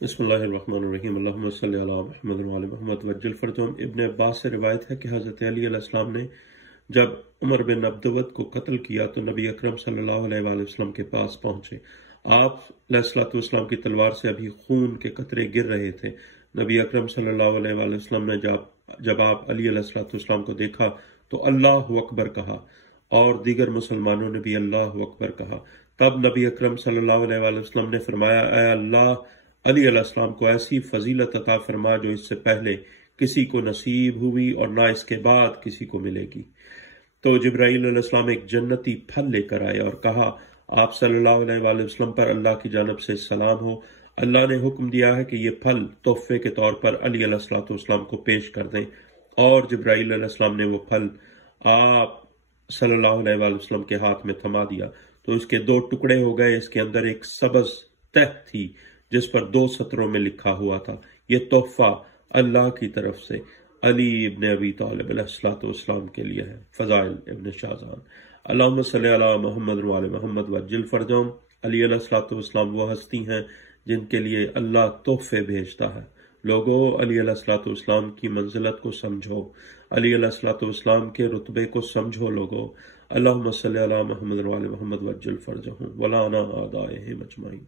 بسم اللہ الرحمن الرحیم اللہم صلی علی محمد وعلی محمد وجل فرجہم۔ ابن عباس سے روایت ہے کہ حضرت علی علیہ السلام نے جب عمر بن عبدود کو قتل کیا تو نبی اکرم صلی اللہ علیہ وآلہ وسلم کے پاس پہنچے۔ آپ علیہ السلام کی تلوار سے ابھی خون کے قطرے گر رہے تھے۔ نبی اکرم صلی اللہ علیہ وآلہ وسلم نے جب آپ علی علیہ السلام کو دیکھا تو اللہ اکبر کہا اور دیگر مسلمانوں نے بھی اللہ اکبر کہا۔ تب نبی اکرم صلی اللہ علیہ وآلہ وسلم نے فرمایا، اے اللہ، علی علیہ السلام کو ایسی فضیلت عطا فرما جو اس سے پہلے کسی کو نصیب ہوئی اور نہ اس کے بعد کسی کو ملے گی۔ تو جبرائیل علیہ السلام ایک جنتی پھل لے کر آئے اور کہا، آپ صلی اللہ علیہ وآلہ وسلم پر اللہ کی جانب سے سلام ہو۔ اللہ نے حکم دیا ہے کہ یہ پھل تحفے کے طور پر علی علیہ السلام کو پیش کر دیں، اور جبرائیل علیہ السلام نے وہ پھل آپ صلی اللہ علیہ وآلہ وسلم کے ہاتھ میں تھما دیا تو اس کے 2 ٹکڑے ہو گئے۔ اس کے اندر ایک سبز تہ تھی جس پر 2 سطروں میں لکھا ہوا تھا، یہ تحفہ اللہ کی طرف سے علی ابن ابی طالب علیہ السلام کے لیے ہے۔ فضائل ابن شاہزان۔ اللہم صلی علی محمد وعلی محمد وجل فرجہم۔ علی علیہ السلام وہ ہستی ہیں جن کے لیے اللہ تحفے بھیجتا ہے۔ لوگو، علی علیہ السلام کی منزلت کو سمجھو، علی علیہ السلام کے رتبے کو سمجھو لوگو۔ اللہم صلی علی محمد وعلی محمد وجل فرجہم ولانا اعدائہم اجمعین۔